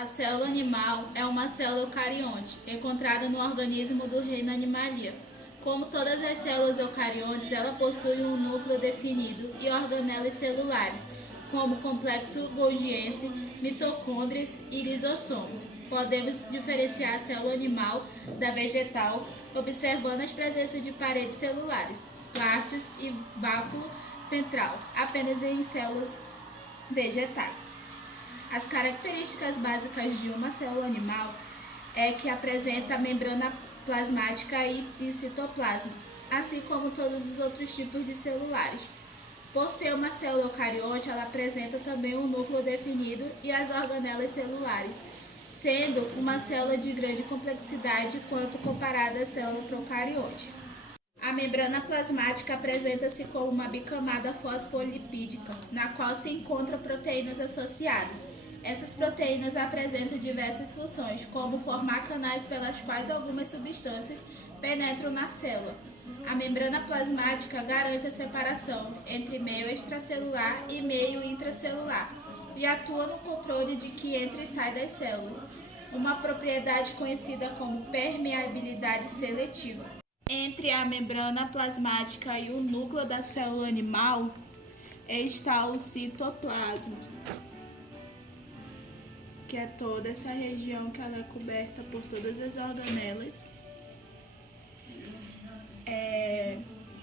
A célula animal é uma célula eucarionte, encontrada no organismo do reino Animalia. Como todas as células eucariontes, ela possui um núcleo definido e organelas celulares, como complexo golgiense, mitocôndrias e lisossomos. Podemos diferenciar a célula animal da vegetal, observando as presenças de paredes celulares, clártios e vácuo central, apenas em células vegetais. As características básicas de uma célula animal é que apresenta membrana plasmática e citoplasma, assim como todos os outros tipos de celulares. Por ser uma célula eucarionte, ela apresenta também um núcleo definido e as organelas celulares, sendo uma célula de grande complexidade quanto comparada à célula procarionte. A membrana plasmática apresenta-se como uma bicamada fosfolipídica, na qual se encontram proteínas associadas. Essas proteínas apresentam diversas funções, como formar canais pelas quais algumas substâncias penetram na célula. A membrana plasmática garante a separação entre meio extracelular e meio intracelular e atua no controle de que entra e sai das células, uma propriedade conhecida como permeabilidade seletiva. Entre a membrana plasmática e o núcleo da célula animal está o citoplasma, que é toda essa região que ela é coberta por todas as organelas,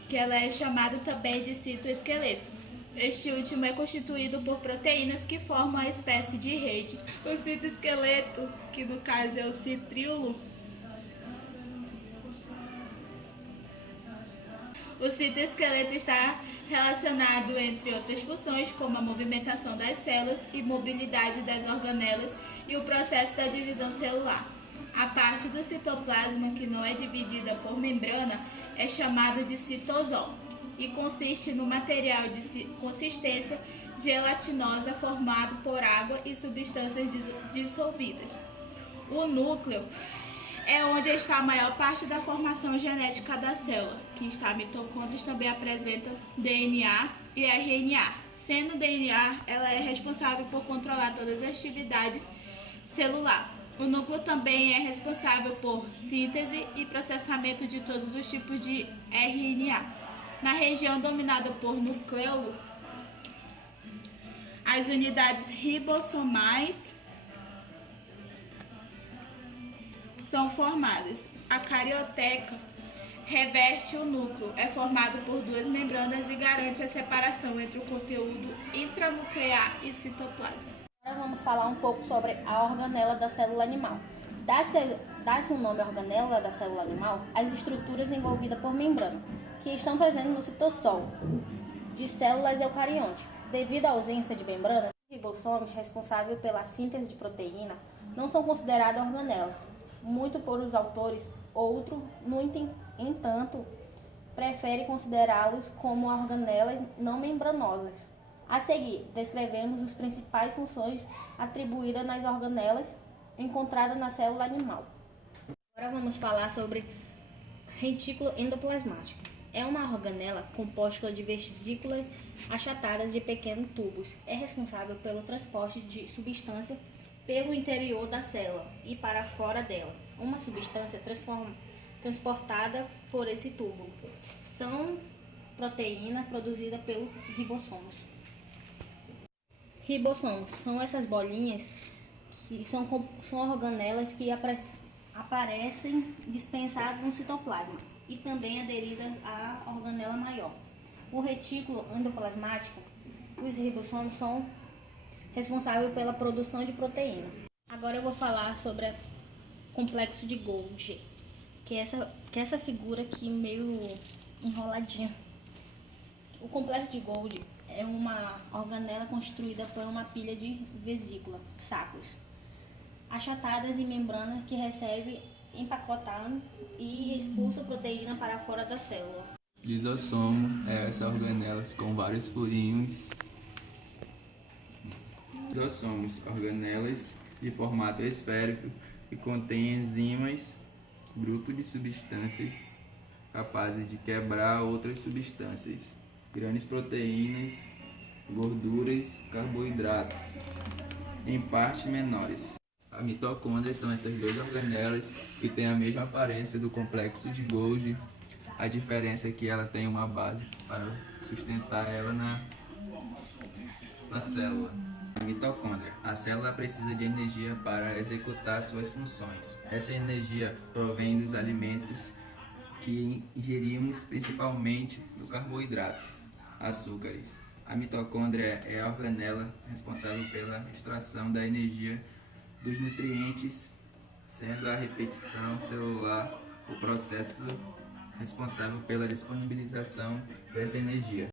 que ela é chamada também de citoesqueleto. Este último é constituído por proteínas que formam a espécie de rede. O citoesqueleto, que no caso é o citriolo, o citoesqueleto está relacionado, entre outras funções, como a movimentação das células e mobilidade das organelas e o processo da divisão celular. A parte do citoplasma que não é dividida por membrana é chamada de citosol e consiste no material de consistência gelatinosa formado por água e substâncias dissolvidas. O núcleo é onde está a maior parte da formação genética da célula, que está mitocôndrias, também apresenta DNA e RNA. Sendo o DNA, ela é responsável por controlar todas as atividades celular. O núcleo também é responsável por síntese e processamento de todos os tipos de RNA. Na região dominada por nucleolo, as unidades ribossomais são formadas. A carioteca reveste o núcleo, é formado por duas membranas e garante a separação entre o conteúdo intranuclear e citoplasma. Agora vamos falar um pouco sobre a organela da célula animal. Dá-se o nome organela da célula animal às estruturas envolvidas por membrana, que estão presentes no citosol de células eucariontes. Devido à ausência de membrana, os ribossomos responsáveis pela síntese de proteína não são considerados organelas. Muito por os autores, outros, no entanto, preferem considerá-los como organelas não membranosas. A seguir, descrevemos as principais funções atribuídas nas organelas encontradas na célula animal. Agora vamos falar sobre retículo endoplasmático. É uma organela composta de vesículas achatadas de pequenos tubos. É responsável pelo transporte de substância pelo interior da célula e para fora dela. Uma substância transportada por esse tubo são proteínas produzidas pelos ribossomos. Ribossomos são essas bolinhas que são organelas que aparecem dispensadas no citoplasma e também aderidas à organela maior. O retículo endoplasmático, os ribossomos são responsáveis pela produção de proteína. Agora eu vou falar sobre o complexo de Golgi, que é essa figura aqui meio enroladinha. O complexo de Golgi é uma organela constituída por uma pilha de vesículas, sacos, achatadas em membrana que recebe empacotando e expulsa a proteína para fora da célula. Lisossomo é essa organela com vários furinhos. Lisossomos, organelas de formato esférico que contêm enzimas, grupo de substâncias capazes de quebrar outras substâncias, grandes proteínas, gorduras, carboidratos, em partes menores. A mitocôndria são essas duas organelas que têm a mesma aparência do complexo de Golgi. A diferença é que ela tem uma base para sustentar ela na célula. A mitocôndria. A célula precisa de energia para executar suas funções. Essa energia provém dos alimentos que ingerimos, principalmente do carboidrato, açúcares. A mitocôndria é a organela responsável pela extração da energia dos nutrientes, sendo a repetição celular o processo responsável pela disponibilização dessa energia.